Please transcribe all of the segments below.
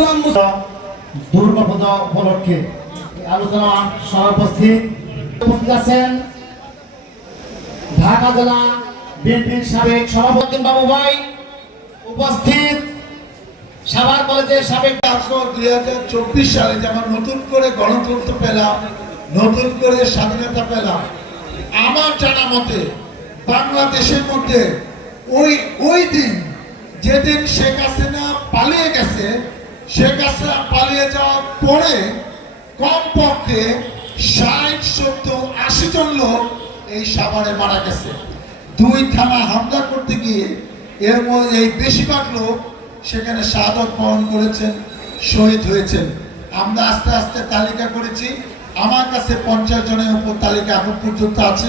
গোলাম দুর্গাপূজা উপলক্ষে আলোচনা উপস্থিত আছেন ঢাকা জেলা বিএনপির সাবেক সভাপতি বাবু ভাই, উপস্থিত সাভার কলেজের সাবেক 2024 সালে যেমন নতুন করে গণতন্ত্র পেলাম, নতুন করে স্বাধীনতা পেলাম, আমার জানা মতে বাংলাদেশের মধ্যে ওই দিন যেদিন শেখ হাসিনা পালিয়ে গেছে, শেখ হাসিনা পালিয়ে যাওয়ার পরে কমপক্ষে 60-70-80 জন লোক এই সাভারে মারা গেছে। 2 থানা হামলা করতে গিয়ে এর মধ্যে এই বেশিরভাগ লোক সেখানে শাহাদত বরণ করেছেন, শহীদ হয়েছেন। আমরা আস্তে আস্তে তালিকা করেছি, আমার কাছে 50 জনের উপর তালিকা এখন পর্যন্ত আছে।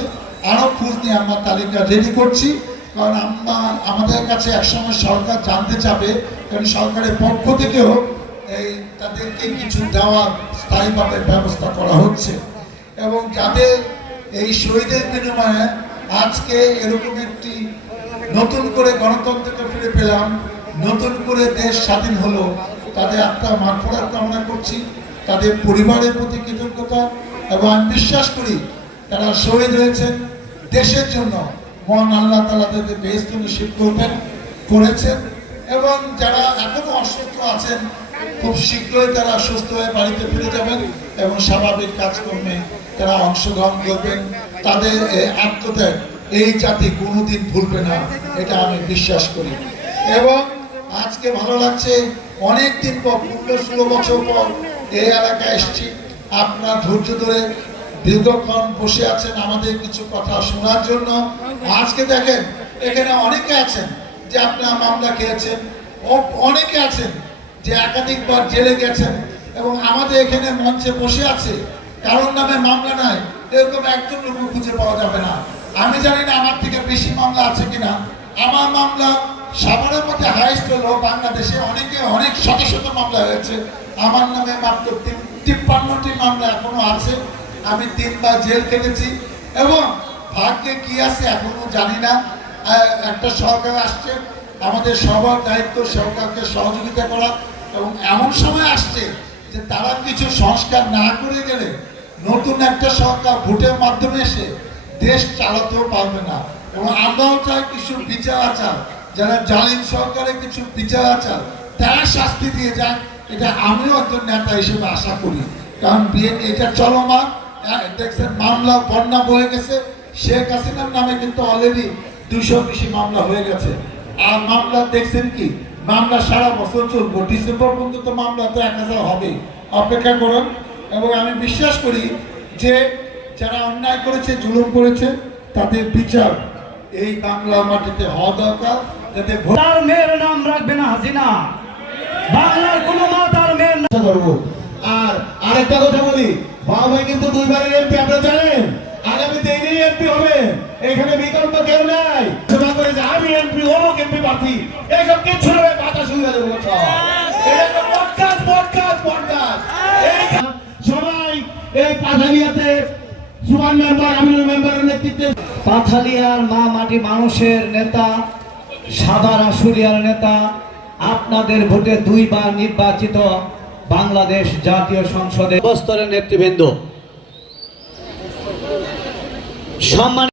আরও খোঁজ নিয়ে আমরা তালিকা রেডি করছি, কারণ আমাদের কাছে একসময় সরকার জানতে চাবে, কারণ সরকারের পক্ষ থেকেও তাদেরকে কিছু দেওয়ার স্থায়ীভাবে ব্যবস্থা করা হচ্ছে। এবং যাদের এই শহীদের বিনিময়ে আজকে এরকম একটি নতুন করে গণতন্ত্রকে ফিরে পেলাম, নতুন করে দেশ স্বাধীন হলো, তাদের আত্মার মাগফিরাত কামনা করছি, তাদের পরিবারের প্রতি কৃতজ্ঞতা। এবং আমি বিশ্বাস করি তারা শহীদ হয়েছেন দেশের জন্য, মহান আল্লাহ তাআলা তাদের বেহেশত নসিব করেছেন। এবং যারা এখনো অসুস্থ আছেন খুব শীঘ্রই তারা সুস্থ হয়ে বাড়িতে ফিরে যাবেন এবং স্বাভাবিক কাজকর্মে তারা অংশগ্রহণ করবেন। তাদের আত্মত্যাগ এই জাতি কোনোদিন ভুলবে না, এটা আমি বিশ্বাস করি। এবং আজকে ভালো লাগছে, অনেক দিন পর 15-16 বছর পর এই এলাকায় এসেছি। আপনার ধৈর্য ধরে দীর্ঘক্ষণ বসে আছেন আমাদের কিছু কথা শোনার জন্য। আজকে দেখেন এখানে অনেকে আছেন যে আপনার মামলা খেয়েছেন, অনেকে আছেন যে একাধিকবার জেলে গেছেন এবং আমাদের এখানে মঞ্চে বসে আছে, কারোর নামে মামলা নাই, এরকম একজন লোক খুঁজে পাওয়া যাবে না। আমি জানি না আমার থেকে বেশি মামলা আছে কিনা। আমার মামলা সাভারের মধ্যে হাইস্ট হলো বাংলাদেশে, অনেক শত শত মামলা হয়েছে, আমার নামে মাত্র 53টি মামলা এখনো আছে। আমি 3 বার জেল কেটেছি এবং ভাগ্যে কি আছে এখনো জানি না। একটা সরকার আসছে, আমাদের সবার দায়িত্ব সরকারকে সহযোগিতা করা, এবং এমন সময় আসছে যে তারা কিছু সংস্কার না করে গেলে নতুন একটা সরকার ভোটের মাধ্যমে এসে দেশ চালাতেও পারবে না। এবং আমরাও চাই কিছু বিচার আচার, যারা জালিম সরকারের কিছু বিচার আচার তারা শাস্তি দিয়ে যান, এটা আমিও একজন নেতা হিসেবে আশা করি। কারণ এটা চলমান, দেখছেন মামলা বন্যা বয়ে গেছে। শেখ হাসিনার নামে কিন্তু অলরেডি 200 বেশি মামলা হয়ে গেছে। আর মামলা দেখছেন কি, মামলা সারা বছর চলবো, ডিসেম্বর পর্যন্ত মামলা তো 1000 হবে, অপেক্ষা করুন। এবং আমি বিশ্বাস করি যে যারা অন্যায় করেছে, জুলুম করেছে, তাদের বিচার এই বাংলা মাটিতে হওয়া দরকার। যাতে তার মেয়ের নাম রাখবে না হাসিনা, বাংলার কোনো মা তার মেয়ের নাম করবো। আর আরেকটা কথা বলি, বাবা ভাই কিন্তু 2 বারের এমপি, আপনারা জানেন। আগামীতে এই এমপি হবে, এখানে বিকল্প কেউ নাই। সেবা করে যে আমি এমপি, অমুক এমপি প্রার্থী, এইসব কিচ্ছু নয়, বাতাস হয়ে যাবে। সবাই এই পাথালিয়াতে সুমান মেম্বার, আমিনুল মেম্বারের নেতৃত্বে, পাথালিয়ার মা মাটি মানুষের নেতা, সাভার আশুলিয়ার নেতা, আপনাদের ভোটে 2 বার নির্বাচিত বাংলাদেশ জাতীয় সংসদের স্তরের নেতৃবৃন্দ, সম্মানিত